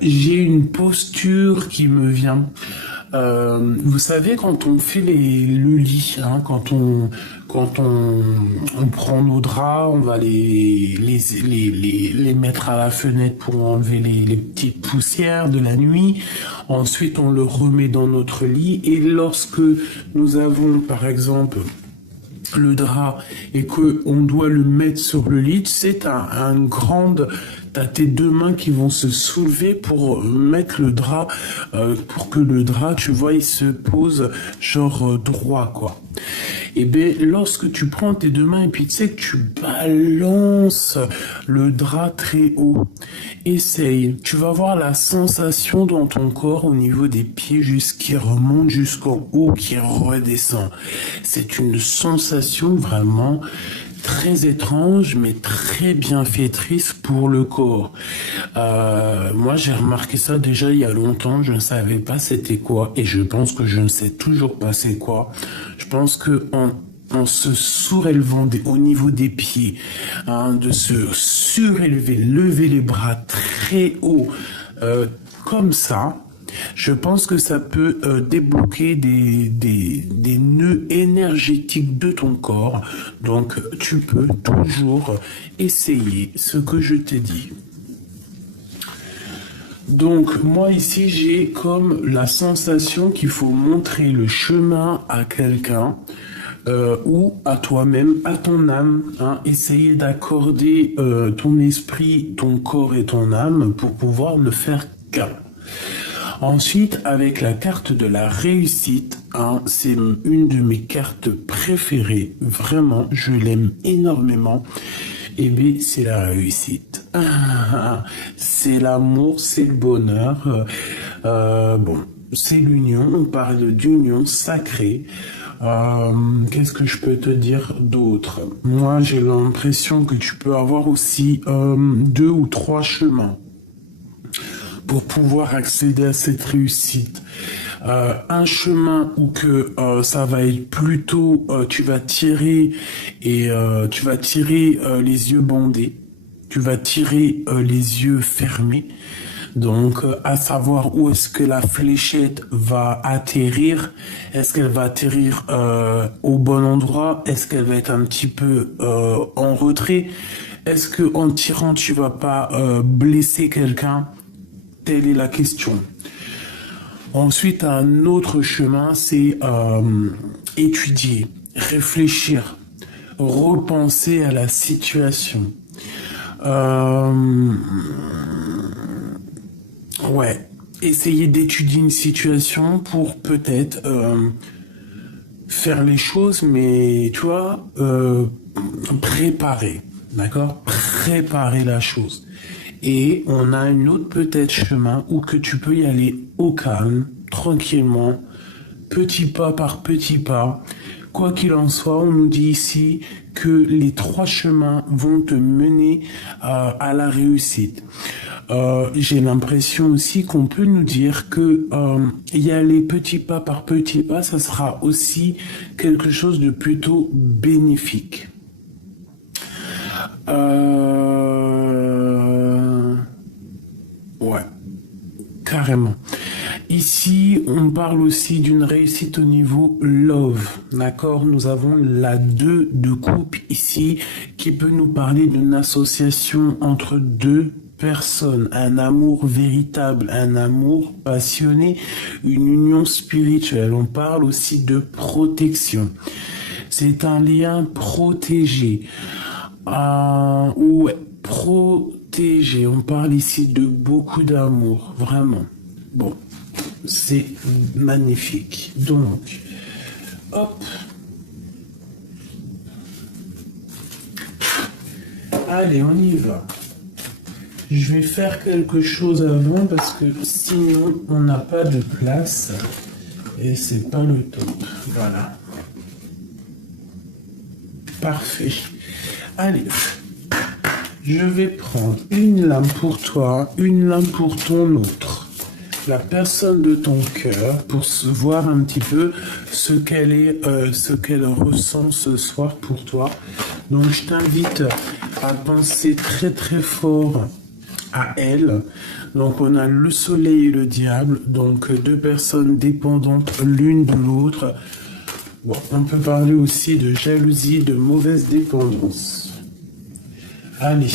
J'ai une posture qui me vient. Vous savez, quand on fait le lit, hein, quand on prend nos draps, on va les mettre à la fenêtre pour enlever les petites poussières de la nuit. Ensuite, on le remet dans notre lit. Et lorsque nous avons, par exemple, le drap et que on doit le mettre sur le lit, c'est t'as tes deux mains qui vont se soulever pour mettre le drap, pour que le drap, tu vois, il se pose genre droit, quoi. Et ben, lorsque tu prends tes deux mains et puis tu sais que tu balances le drap très haut, essaye. Tu vas voir la sensation dans ton corps au niveau des pieds qui remonte jusqu'en haut, qui redescend. C'est une sensation vraiment très étrange, mais très bienfaitrice pour le corps. Moi, j'ai remarqué ça déjà il y a longtemps. Je ne savais pas c'était quoi, et je pense que je ne sais toujours pas c'est quoi. Je pense que en se surélevant au niveau des pieds, hein, de se surélever, lever les bras très haut, comme ça. Je pense que ça peut débloquer des nœuds énergétiques de ton corps. Donc, tu peux toujours essayer ce que je t'ai dit. Donc, moi ici, j'ai comme la sensation qu'il faut montrer le chemin à quelqu'un ou à toi-même, à ton âme. Hein, essayer d'accorder ton esprit, ton corps et ton âme pour pouvoir ne faire qu'un. Ensuite, avec la carte de la réussite, hein, c'est une de mes cartes préférées. Vraiment, je l'aime énormément. Et bien, c'est la réussite. C'est l'amour, c'est le bonheur. Bon, c'est l'union. On parle d'union sacrée. Qu'est-ce que je peux te dire d'autre? Moi, j'ai l'impression que tu peux avoir aussi 2 ou 3 chemins pour pouvoir accéder à cette réussite. Un chemin où que ça va être plutôt tu vas tirer et tu vas tirer les yeux bandés, tu vas tirer les yeux fermés. Donc, à savoir où est-ce que la fléchette va atterrir. Est-ce qu'elle va atterrir au bon endroit? Est-ce qu'elle va être un petit peu en retrait? Est-ce que en tirant, tu vas pas blesser quelqu'un? Telle est la question. Ensuite, un autre chemin, c'est étudier, réfléchir, repenser à la situation. Ouais, essayer d'étudier une situation pour peut-être faire les choses, mais tu vois, préparer, d'accord? Préparer la chose. Et on a une autre peut-être chemin où que tu peux y aller au calme, tranquillement, petit pas par petit pas. Quoi qu'il en soit, on nous dit ici que les 3 chemins vont te mener à la réussite. J'ai l'impression aussi qu'on peut nous dire que y aller petit pas par petit pas, ça sera aussi quelque chose de plutôt bénéfique. Ouais, carrément. Ici, on parle aussi d'une réussite au niveau love, d'accord? Nous avons la 2 de coupe ici qui peut nous parler d'une association entre 2 personnes, un amour véritable, un amour passionné, une union spirituelle. On parle aussi de protection. C'est un lien protégé. Ouais, protégé. On parle ici de beaucoup d'amour, vraiment. Bon, c'est magnifique. Donc, hop. Allez, on y va. Je vais faire quelque chose avant parce que sinon, on n'a pas de place. Et c'est pas le top. Voilà. Parfait. Allez. Je vais prendre une lame pour toi, une lame pour ton autre. La personne de ton cœur pour voir un petit peu ce qu'elle ressent ce soir pour toi. Donc je t'invite à penser très très fort à elle. Donc on a le soleil et le diable, donc deux personnes dépendantes l'une de l'autre. Bon, on peut parler aussi de jalousie, de mauvaise dépendance. Allez,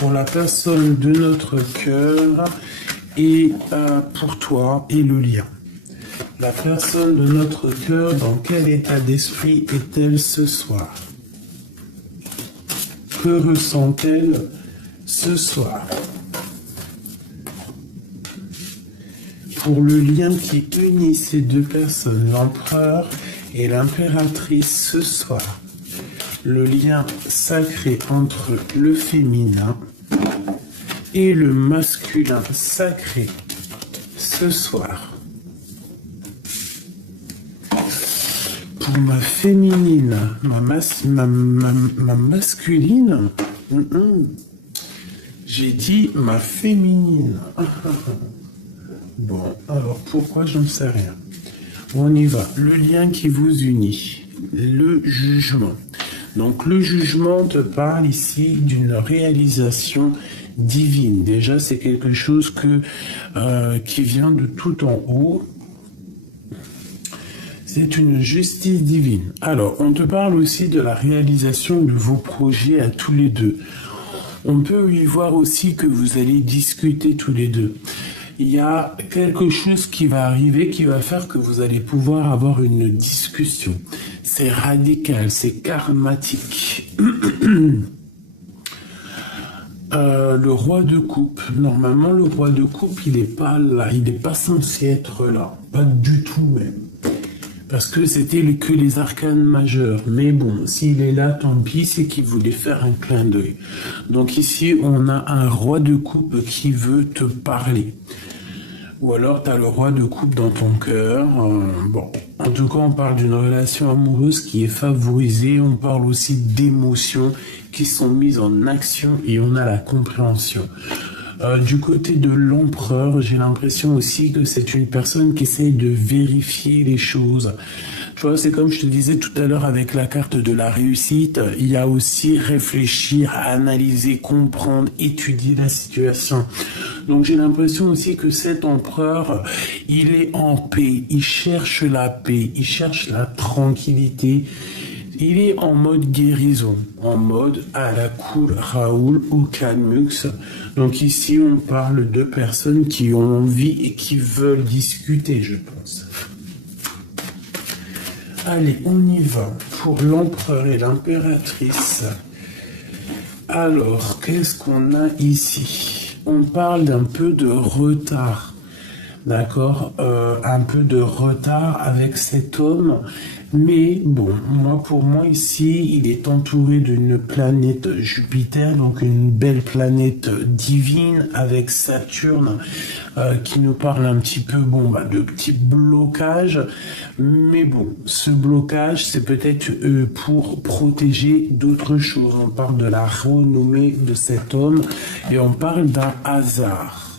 pour la personne de notre cœur et pour toi et le lien. La personne de notre cœur, dans quel état d'esprit est-elle ce soir? Que ressent-elle ce soir? Pour le lien qui unit ces deux personnes, l'empereur et l'impératrice ce soir, le lien sacré entre le féminin et le masculin sacré ce soir. Pour ma féminine, ma masculine, j'ai dit ma féminine. Bon, alors pourquoi j'en sais rien. On y va. Le lien qui vous unit, le jugement. Donc le jugement te parle ici d'une réalisation divine. Déjà, c'est quelque chose qui vient de tout en haut. C'est une justice divine. Alors, on te parle aussi de la réalisation de vos projets à tous les deux. On peut y voir aussi que vous allez discuter tous les deux. Il y a quelque chose qui va arriver qui va faire que vous allez pouvoir avoir une discussion. C'est radical, c'est karmatique. Le roi de coupe. Normalement, le roi de coupe, il n'est pas là. Il n'est pas censé être là. Pas du tout même. Parce que c'était que les arcanes majeurs. Mais bon, s'il est là, tant pis, c'est qu'il voulait faire un clin d'œil. Donc ici, on a un roi de coupe qui veut te parler. Ou alors, tu as le roi de coupe dans ton cœur. Bon, en tout cas, on parle d'une relation amoureuse qui est favorisée. On parle aussi d'émotions qui sont mises en action et on a la compréhension. Du côté de l'empereur, j'ai l'impression aussi que c'est une personne qui essaye de vérifier les choses. Tu vois, c'est comme je te disais tout à l'heure avec la carte de la réussite, il y a aussi réfléchir, analyser, comprendre, étudier la situation. Donc j'ai l'impression aussi que cet empereur, il est en paix, il cherche la paix, il cherche la tranquillité. Il est en mode guérison, en mode à la cool Raoul ou Calmux. Donc ici, on parle de personnes qui ont envie et qui veulent discuter, je pense. Allez, on y va pour l'empereur et l'impératrice. Alors, qu'est-ce qu'on a ici? On parle d'un peu de retard. D'accord, un peu de retard avec cet homme, mais bon, pour moi ici, il est entouré d'une planète Jupiter, donc une belle planète divine avec Saturne qui nous parle un petit peu, de petits blocages, mais bon, ce blocage, c'est peut-être pour protéger d'autres choses. On parle de la renommée de cet homme et on parle d'un hasard.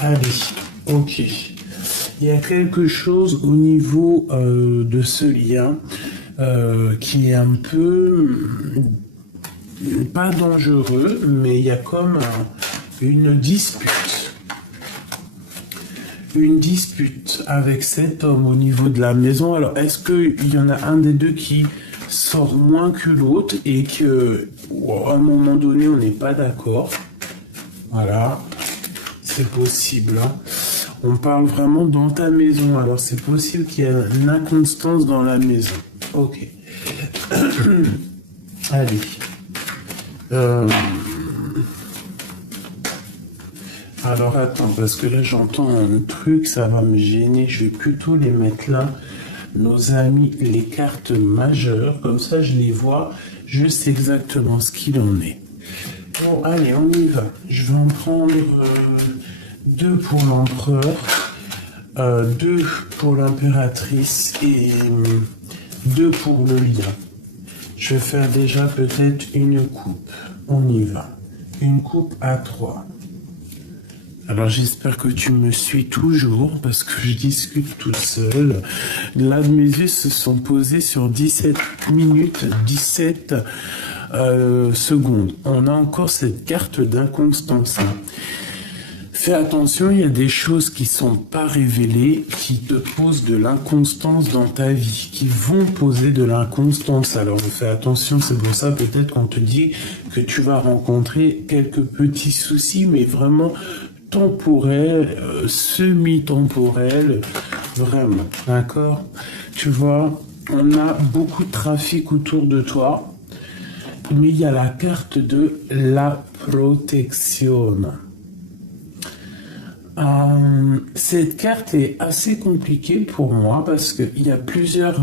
Allez. Ok. Il y a quelque chose au niveau de ce lien qui est un peu pas dangereux, mais il y a comme une dispute. Une dispute avec cet homme au niveau de la maison. Alors, est-ce qu'il y en a un des deux qui sort moins que l'autre et que à un moment donné, on n'est pas d'accord? Voilà. C'est possible, hein. On parle vraiment dans ta maison. Alors, c'est possible qu'il y ait une inconstance dans la maison. Ok. Allez. Alors, attends, parce que là, j'entends un truc, ça va me gêner. Je vais plutôt les mettre là. Nos amis, les cartes majeures. Comme ça, je les vois. Je sais exactement ce qu'il en est. Bon, allez, on y va. Je vais en prendre... 2 pour l'empereur, 2 pour l'impératrice et 2 pour le lien. Je vais faire déjà peut-être une coupe. On y va. Une coupe à 3. Alors j'espère que tu me suis toujours parce que je discute tout seul. Là, mes yeux se sont posés sur 17 minutes, 17 secondes. On a encore cette carte d'inconstance. Fais attention, il y a des choses qui sont pas révélées, qui te posent de l'inconstance dans ta vie, qui vont poser de l'inconstance. Alors fais attention, c'est pour ça peut-être qu'on te dit que tu vas rencontrer quelques petits soucis, mais vraiment temporels, semi-temporels, vraiment, d'accord? Tu vois, on a beaucoup de trafic autour de toi, mais il y a la carte de la protection. Cette carte est assez compliquée pour moi parce qu'il y a plusieurs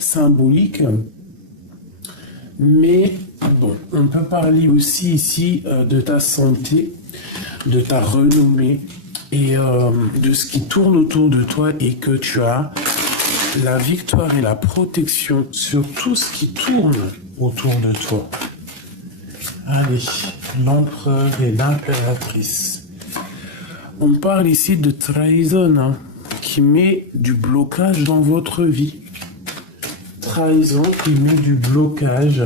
symboliques, mais bon, on peut parler aussi ici de ta santé, de ta renommée et de ce qui tourne autour de toi et que tu as la victoire et la protection sur tout ce qui tourne autour de toi. Allez, l'empereur et l'impératrice. On parle ici de trahison, hein, qui met du blocage dans votre vie. Trahison qui met du blocage.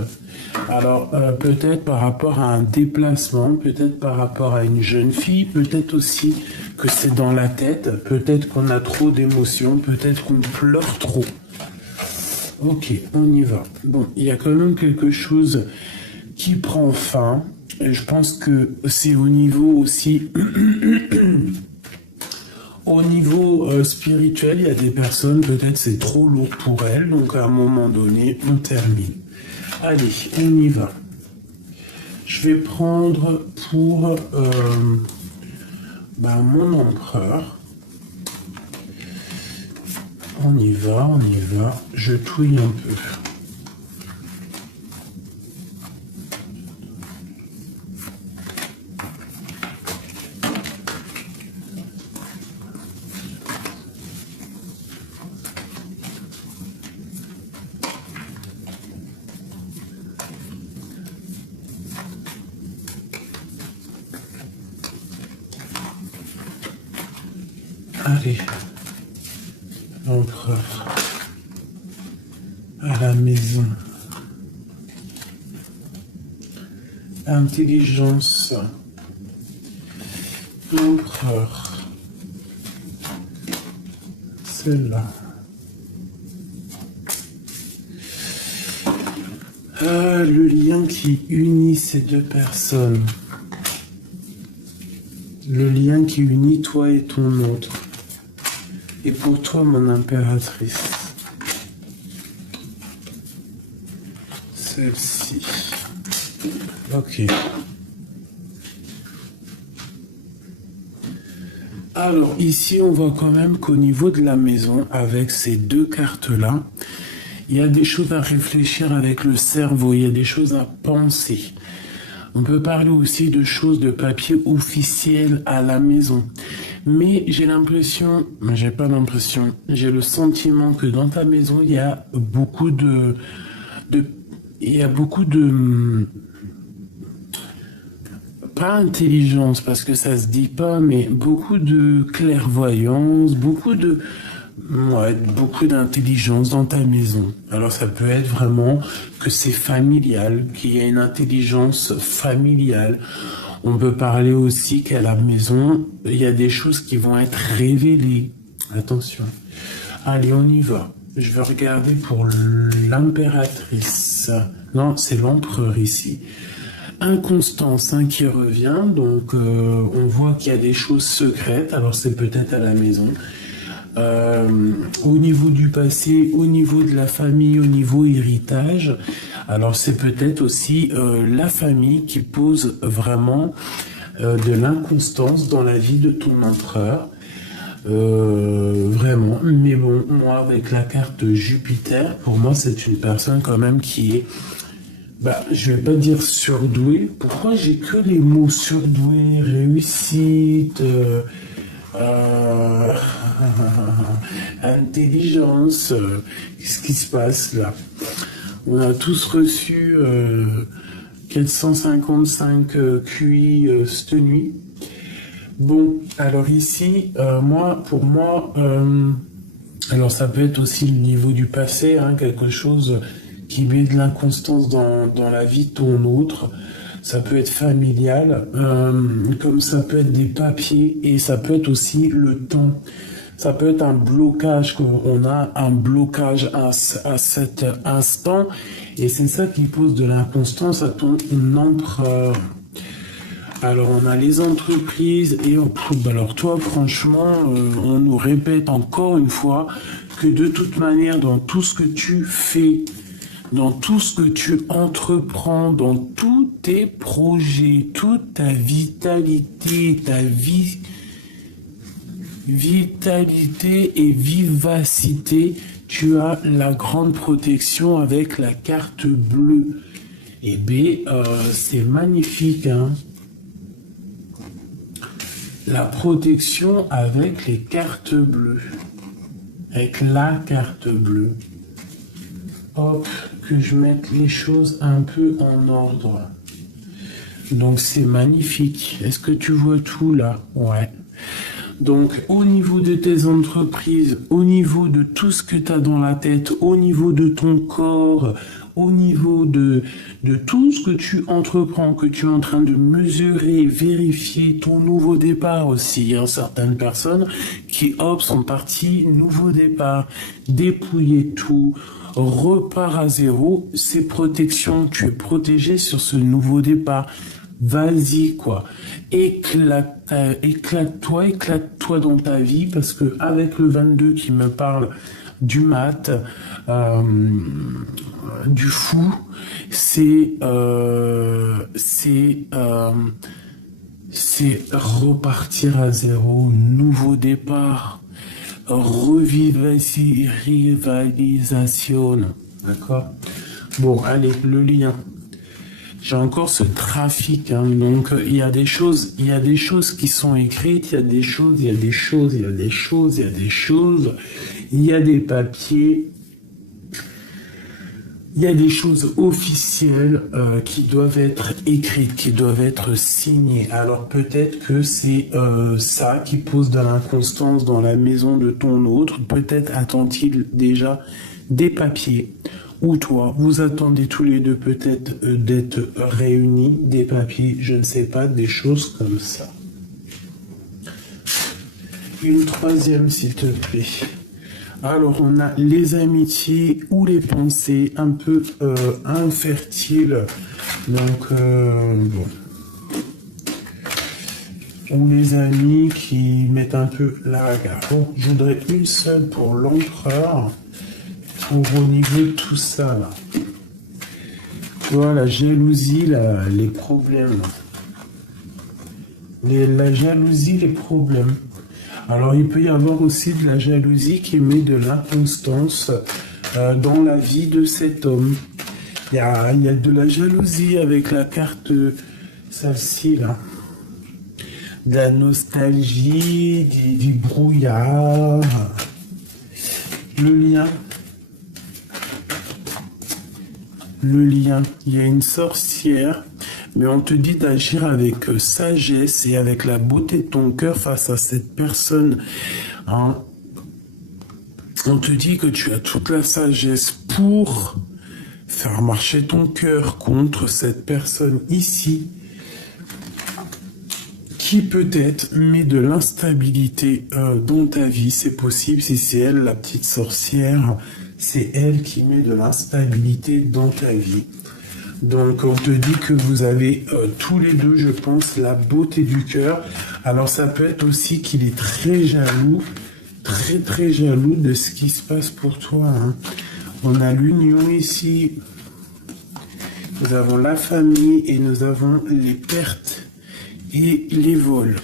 Alors, peut-être par rapport à un déplacement, peut-être par rapport à une jeune fille, peut-être aussi que c'est dans la tête, peut-être qu'on a trop d'émotions, peut-être qu'on pleure trop. Ok, on y va. Bon, il y a quand même quelque chose qui prend fin. Et je pense que c'est au niveau aussi au niveau spirituel, il y a des personnes, peut-être c'est trop lourd pour elles, donc à un moment donné, on termine. Allez, on y va. Je vais prendre pour mon empereur. On y va. Je touille un peu. Allez, l'empereur à la maison. Intelligence. L'empereur. Celle-là. Le lien qui unit ces deux personnes. Le lien qui unit toi et ton autre. Et pour toi, mon impératrice, celle-ci. Ok. Alors ici, on voit quand même qu'au niveau de la maison, avec ces deux cartes-là, il y a des choses à réfléchir avec le cerveau, il y a des choses à penser. On peut parler aussi de choses de papier officiel à la maison. Mais j'ai l'impression, j'ai pas l'impression, j'ai le sentiment que dans ta maison, il y a beaucoup pas intelligence, parce que ça se dit pas, mais beaucoup de clairvoyance, beaucoup d'intelligence dans ta maison. Alors ça peut être vraiment que c'est familial, qu'il y a une intelligence familiale. On peut parler aussi qu'à la maison, il y a des choses qui vont être révélées. Attention. Allez, on y va. Je vais regarder pour l'impératrice. Non, c'est l'empereur ici. Inconstance qui revient. Donc, on voit qu'il y a des choses secrètes. Alors, c'est peut-être à la maison. Au niveau du passé, au niveau de la famille, au niveau héritage. Alors c'est peut-être aussi la famille qui pose vraiment de l'inconstance dans la vie de ton empereur. Vraiment. Mais bon, moi avec la carte Jupiter, pour moi c'est une personne quand même qui est, je vais pas dire surdouée. Pourquoi j'ai que les mots surdoué, réussite, intelligence, qu'est-ce qui se passe là? On a tous reçu 455 QI cette nuit. Bon, alors ici, pour moi, alors ça peut être aussi le niveau du passé, quelque chose qui met de l'inconstance dans la vie de ton autre. Ça peut être familial, comme ça peut être des papiers, et ça peut être aussi le temps. Ça peut être un blocage, qu'on a un blocage à cet instant, et c'est ça qui pose de l'inconstance à ton empereur. Alors on a les entreprises, et alors toi franchement, on nous répète encore une fois que de toute manière, dans tout ce que tu fais, dans tout ce que tu entreprends, dans tous tes projets, toute ta vitalité, vitalité et vivacité, tu as la grande protection avec la carte bleue. Et B, c'est magnifique, hein. La protection avec les cartes bleues. Avec la carte bleue. Hop, que je mette les choses un peu en ordre. Donc c'est magnifique. Est-ce que tu vois tout là? Ouais. Donc au niveau de tes entreprises, au niveau de tout ce que tu as dans la tête, au niveau de ton corps, au niveau de tout ce que tu entreprends, que tu es en train de mesurer, vérifier ton nouveau départ aussi. Il y a certaines personnes qui, hop, sont parties, nouveau départ, dépouiller tout, repart à zéro, c'est protection, tu es protégé sur ce nouveau départ. Vas-y, quoi. Éclate-toi dans ta vie, parce que avec le 22 qui me parle du mat, du fou, c'est repartir à zéro, nouveau départ, rivalisation, d'accord? Bon, allez, le lien. J'ai encore ce trafic, hein, donc il y a des choses qui sont écrites, il y a des choses, il y a des papiers, il y a des choses officielles qui doivent être écrites, qui doivent être signées. Alors peut-être que c'est ça qui pose de l'inconstance dans la maison de ton autre. Peut-être attend-il déjà des papiers. Ou toi, vous attendez tous les deux peut-être d'être réunis, des papiers, je ne sais pas, des choses comme ça. Une troisième, s'il te plaît. Alors, on a les amitiés ou les pensées un peu infertiles. Donc, bon. Ou les amis qui mettent un peu la bagarre. Bon, je voudrais une seule pour l'empereur. Au niveau de tout ça, là. Tu vois, la jalousie, là, les problèmes. La jalousie, les problèmes. Alors, il peut y avoir aussi de la jalousie qui met de l'inconstance dans la vie de cet homme. Il y a de la jalousie avec la carte, celle-ci, là. De la nostalgie, du brouillard. Le lien. Le lien, il y a une sorcière, mais on te dit d'agir avec sagesse et avec la beauté de ton cœur face à cette personne. Hein. On te dit que tu as toute la sagesse pour faire marcher ton cœur contre cette personne ici, qui peut-être met de l'instabilité dans ta vie. C'est possible si c'est elle, la petite sorcière. C'est elle qui met de l'instabilité dans ta vie. Donc, on te dit que vous avez tous les deux, je pense, la beauté du cœur. Alors, ça peut être aussi qu'il est très jaloux, très jaloux de ce qui se passe pour toi. Hein. On a l'union ici. Nous avons la famille et nous avons les pertes et les vols.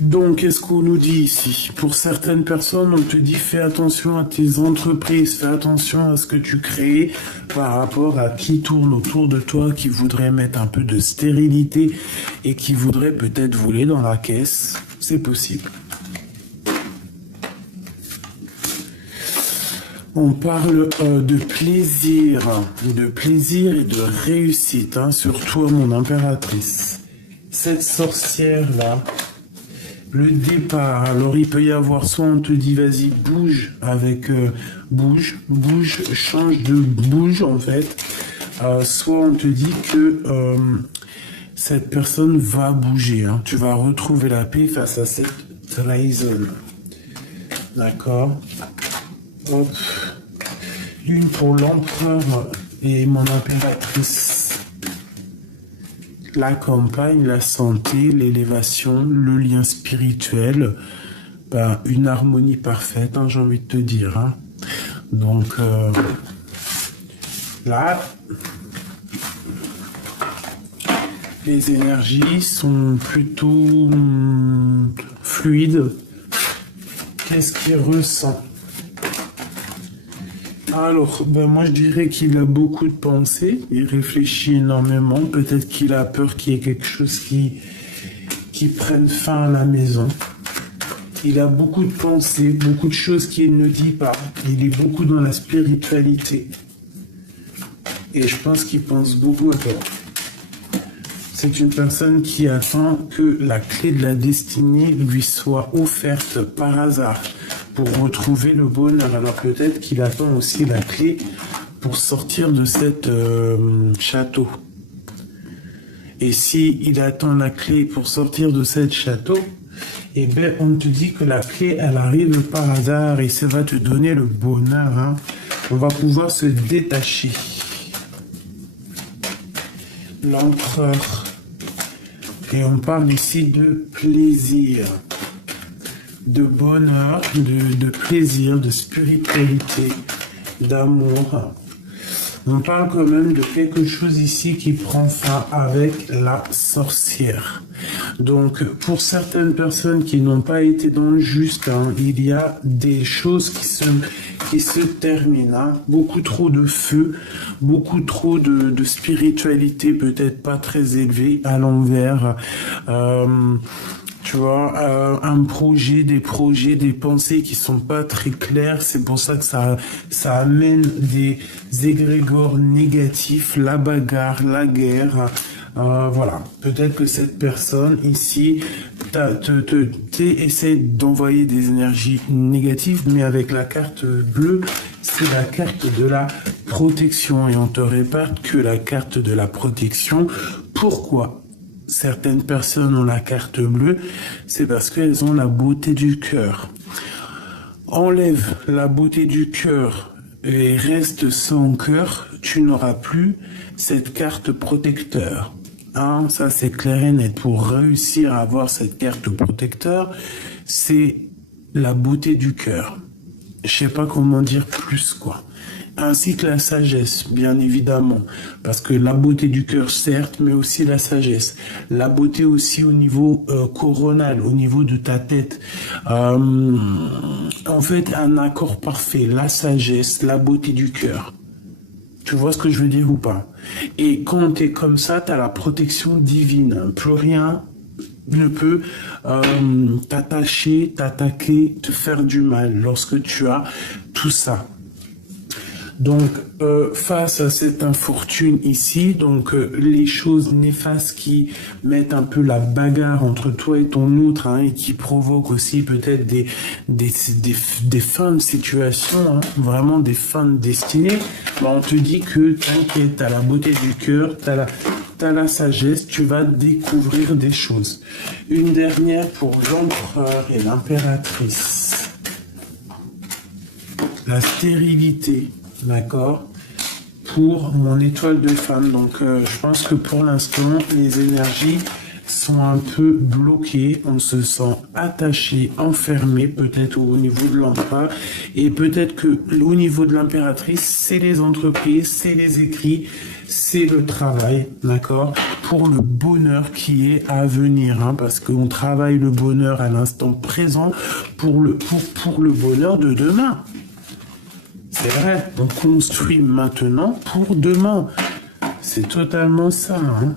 Donc, qu'est-ce qu'on nous dit ici? Pour certaines personnes, on te dit fais attention à tes entreprises, fais attention à ce que tu crées par rapport à qui tourne autour de toi, qui voudrait mettre un peu de stérilité et qui voudrait peut-être voler dans la caisse. C'est possible. On parle de plaisir et de réussite, hein, sur toi, mon impératrice. Cette sorcière-là, Le départ, alors il peut y avoir soit on te dit vas-y bouge avec bouge, change de bouge en fait, soit on te dit que cette personne va bouger, hein. Tu vas retrouver la paix face à cette trahison. D'accord. Hop. Une pour l'empereur et mon impératrice. La campagne, la santé, l'élévation, le lien spirituel, ben, une harmonie parfaite, hein, j'ai envie de te dire. Hein. Donc là, les énergies sont plutôt fluides. Qu'est-ce qu'il ressent? Alors, ben moi je dirais qu'il a beaucoup de pensées, il réfléchit énormément, peut-être qu'il a peur qu'il y ait quelque chose qui prenne fin à la maison. Il a beaucoup de pensées, beaucoup de choses qu'il ne dit pas. Il est beaucoup dans la spiritualité. Et je pense qu'il pense beaucoup à toi. C'est une personne qui attend que la clé de la destinée lui soit offerte par hasard pour retrouver le bonheur. Alors peut-être qu'il attend aussi la clé pour sortir de cette château. Et si il attend la clé pour sortir de cette château, eh bien on te dit que la clé elle arrive par hasard et ça va te donner le bonheur. Hein. On va pouvoir se détacher. L'empereur. Et on parle ici de plaisir, de bonheur, de plaisir, de spiritualité, d'amour. On parle quand même de quelque chose ici qui prend fin avec la sorcière. Donc, pour certaines personnes qui n'ont pas été dans le juste, hein, il y a des choses qui se terminent. Hein. Beaucoup trop de feu, beaucoup trop de spiritualité, peut-être pas très élevée à l'envers. Tu vois, un projet, des pensées qui sont pas très claires. C'est pour ça que ça amène des égrégores négatifs, la bagarre, la guerre. Voilà, peut-être que cette personne ici essaie d'envoyer des énergies négatives, mais avec la carte bleue, c'est la carte de la protection. Et on te répète que la carte de la protection, pourquoi certaines personnes ont la carte bleue? C'est parce qu'elles ont la beauté du cœur. Enlève la beauté du cœur et reste sans cœur, tu n'auras plus cette carte protecteur. Hein, ça c'est clair et net. Pour réussir à avoir cette carte protecteur, c'est la beauté du cœur. Je sais pas comment dire plus quoi. Ainsi que la sagesse, bien évidemment, parce que la beauté du cœur, certes, mais aussi la sagesse. La beauté aussi au niveau coronal, au niveau de ta tête. En fait, un accord parfait, la sagesse, la beauté du cœur. Tu vois ce que je veux dire ou pas? Et quand tu es comme ça, tu as la protection divine. Plus rien ne peut t'attacher, t'attaquer, te faire du mal lorsque tu as tout ça. Donc, face à cette infortune ici, donc les choses néfastes qui mettent un peu la bagarre entre toi et ton autre, hein, et qui provoquent aussi peut-être des fins de situation, hein, vraiment des fins de destinée, bah, on te dit que t'inquiète, t'as la beauté du cœur, t'as la sagesse, tu vas découvrir des choses. Une dernière pour l'empereur et l'impératrice. La stérilité. D'accord, pour mon étoile de femme. Donc, je pense que pour l'instant, les énergies sont un peu bloquées. On se sent attaché, enfermé, peut-être au niveau de l'empereur. Et peut-être que au niveau de l'impératrice, c'est les entreprises, c'est les écrits, c'est le travail, d'accord, pour le bonheur qui est à venir. Hein, parce qu'on travaille le bonheur à l'instant présent pour le bonheur de demain. C'est vrai, on construit maintenant pour demain. C'est totalement ça. Hein.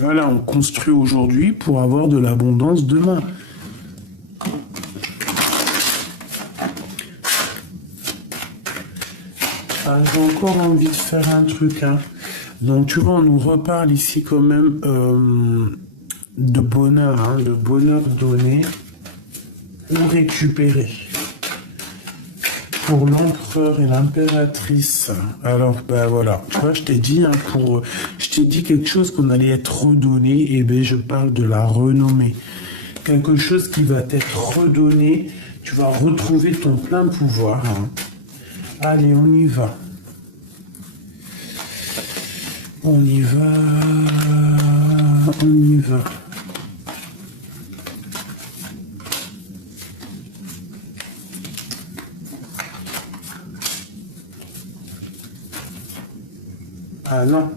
Voilà, on construit aujourd'hui pour avoir de l'abondance demain. Ah, j'ai encore envie de faire un truc. Hein. Donc tu vois, on nous reparle ici quand même de bonheur, hein, de bonheur donné. ou récupérer. Pour l'empereur et l'impératrice. Alors, ben voilà. Tu vois, je t'ai dit, hein, je t'ai dit quelque chose qu'on allait être redonné, et ben je parle de la renommée. Quelque chose qui va t'être redonné, tu vas retrouver ton plein pouvoir. Hein. Allez, on y va. On y va. On y va. Ah non.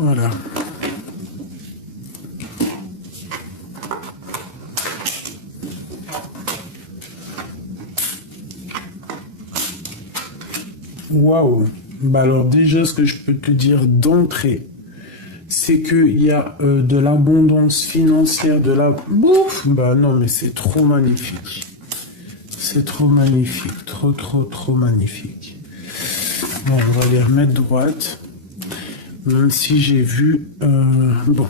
Voilà. Waouh. Bah alors déjà, ce que je peux te dire d'entrée, c'est qu'il y a de l'abondance financière, de la bouffe. Bah non, mais c'est trop magnifique. C'est trop magnifique. Trop, trop, trop magnifique. Bon, on va les remettre droite. Même si j'ai vu... bon.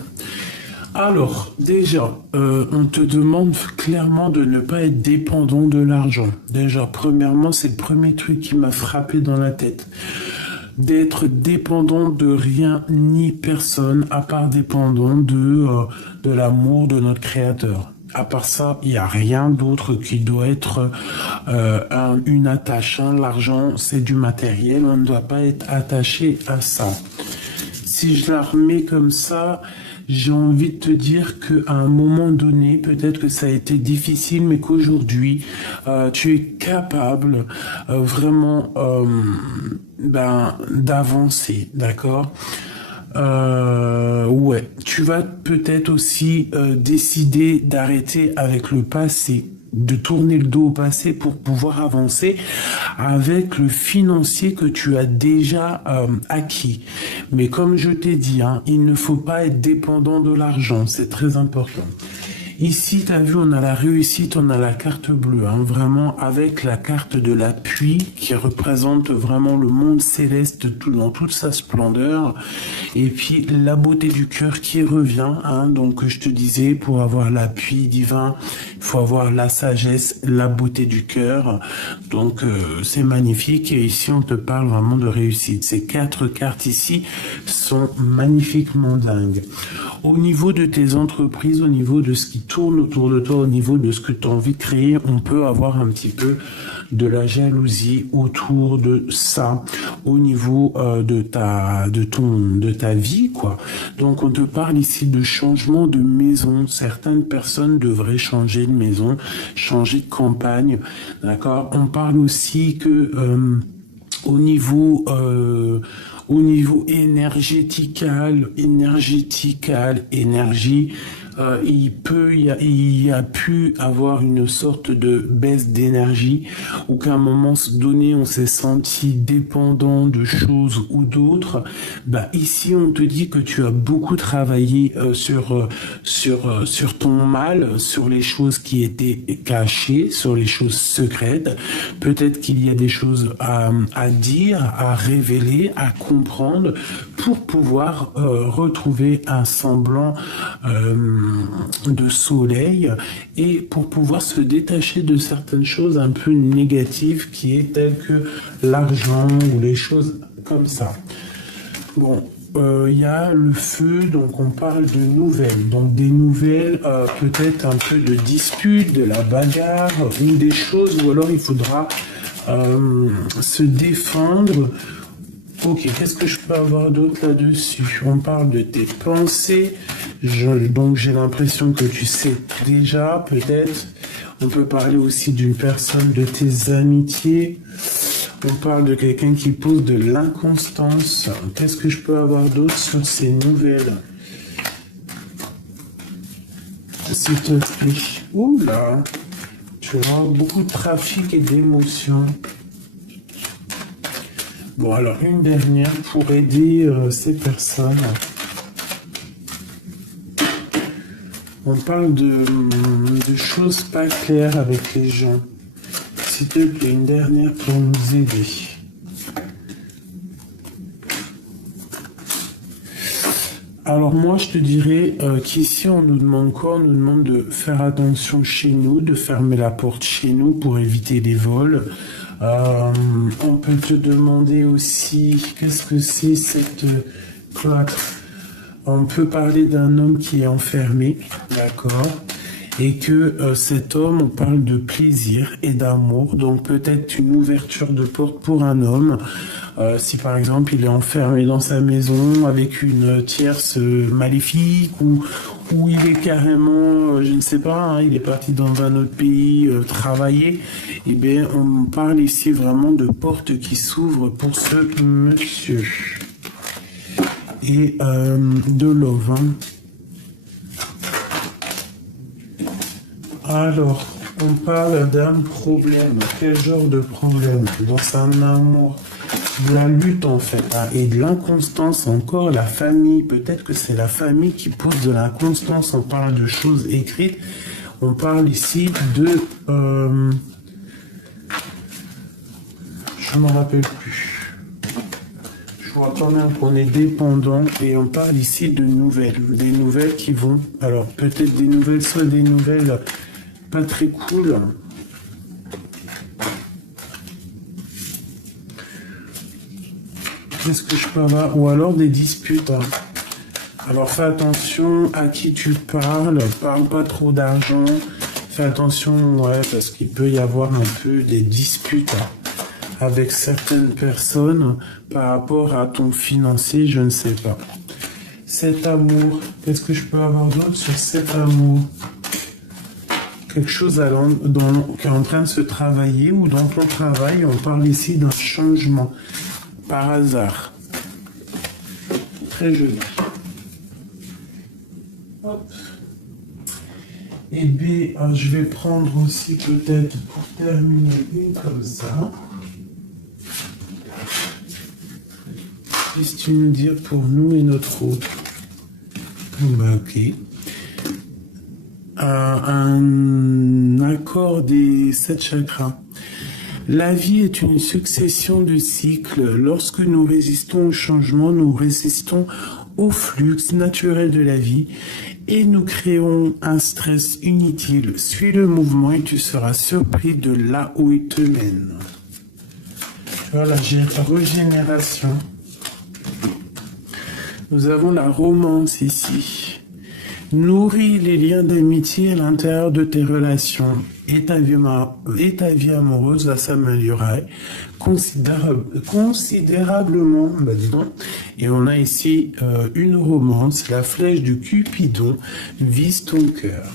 Alors, déjà, on te demande clairement de ne pas être dépendant de l'argent. Déjà, premièrement, c'est le premier truc qui m'a frappé dans la tête. D'être dépendant de rien ni personne, à part dépendant de l'amour de notre Créateur. À part ça, il n'y a rien d'autre qui doit être une attache. Hein. L'argent, c'est du matériel, on ne doit pas être attaché à ça. Si je la remets comme ça, j'ai envie de te dire qu'à un moment donné, peut-être que ça a été difficile, mais qu'aujourd'hui, tu es capable vraiment d'avancer, d'accord? Ouais, tu vas peut-être aussi décider d'arrêter avec le passé, de tourner le dos au passé pour pouvoir avancer avec le financier que tu as déjà acquis. Mais comme je t'ai dit, hein, il ne faut pas être dépendant de l'argent, c'est très important. Ici, tu as vu, on a la réussite, on a la carte bleue, hein, vraiment avec la carte de l'appui qui représente vraiment le monde céleste tout, dans toute sa splendeur. Et puis la beauté du cœur qui revient, hein, donc je te disais, pour avoir l'appui divin, il faut avoir la sagesse, la beauté du cœur. Donc c'est magnifique et ici on te parle vraiment de réussite. Ces 4 cartes ici sont magnifiquement dingues. Au niveau de tes entreprises, au niveau de ce qui tourne autour de toi, au niveau de ce que tu as envie de créer, on peut avoir un petit peu de la jalousie autour de ça, au niveau de ta vie, quoi. Donc on te parle ici de changement de maison. Certaines personnes devraient changer de maison, changer de campagne, d'accord. On parle aussi que au niveau énergétical, énergie, il y a pu avoir une sorte de baisse d'énergie ou qu'à un moment donné on s'est senti dépendant de choses ou d'autres. Bah ici on te dit que tu as beaucoup travaillé sur ton mal, sur les choses qui étaient cachées, sur les choses secrètes. Peut-être qu'il y a des choses à dire, à révéler, à comprendre pour pouvoir retrouver un semblant de soleil et pour pouvoir se détacher de certaines choses un peu négatives qui est telles que l'argent ou les choses comme ça. Bon, il y a le feu, donc on parle de nouvelles. Donc des nouvelles, peut-être un peu de dispute, de la bagarre, ou des choses, ou alors il faudra se défendre. Ok, qu'est-ce que je peux avoir d'autre là-dessus? On parle de tes pensées, donc j'ai l'impression que tu sais déjà, peut-être. On peut parler aussi d'une personne, de tes amitiés. On parle de quelqu'un qui pose de l'inconstance. Qu'est-ce que je peux avoir d'autre sur ces nouvelles? S'il te plaît. Oula, tu vois, beaucoup de trafic et d'émotions. Bon, alors une dernière pour aider ces personnes. On parle de choses pas claires avec les gens. S'il te plaît, une dernière pour nous aider. Alors moi, je te dirais qu'ici, on nous demande quoi? On nous demande de faire attention chez nous, de fermer la porte chez nous pour éviter les vols. On peut te demander aussi, qu'est-ce que c'est cette cloître? On peut parler d'un homme qui est enfermé, d'accord? Et que cet homme, on parle de plaisir et d'amour, donc peut-être une ouverture de porte pour un homme. Si par exemple il est enfermé dans sa maison avec une tierce maléfique ou il est carrément, je ne sais pas, hein, il est parti dans un autre pays travailler, eh bien on parle ici vraiment de portes qui s'ouvrent pour ce monsieur. Et de love. Hein. Alors, on parle d'un problème. Quel genre de problème? Dans un amour, de la lutte en fait, hein, et de l'inconstance encore, la famille. Peut-être que c'est la famille qui pose de l'inconstance. On parle de choses écrites. On parle ici de... je ne me rappelle plus. Je vois quand même qu'on est dépendant et on parle ici de nouvelles. Des nouvelles qui vont... Alors, peut-être des nouvelles, soit des nouvelles... pas très cool. Qu'est-ce que je peux avoir? Ou alors des disputes. Hein. Alors fais attention à qui tu parles. Parle pas trop d'argent. Fais attention, ouais, parce qu'il peut y avoir un peu des disputes avec certaines personnes par rapport à ton financier, je ne sais pas. Cet amour. Qu'est-ce que je peux avoir d'autre sur cet amour? Quelque chose qui est en train de se travailler ou dans ton travail, on parle ici d'un changement par hasard. Très joli. Hop. Et B, je vais prendre aussi peut-être pour terminer une comme ça. Qu'est-ce que tu nous dis pour nous et notre autre? Bah, ok. Un accord des 7 chakras. La vie est une succession de cycles. Lorsque nous résistons au changement, nous résistons au flux naturel de la vie et nous créons un stress inutile. Suis le mouvement et tu seras surpris de là où il te mène. Voilà, j'ai la régénération. Nous avons la romance ici. Nourris les liens d'amitié à l'intérieur de tes relations et ta vie amoureuse va s'améliorer considérablement. Bah dis donc. Et on a ici une romance, la flèche du Cupidon vise ton cœur.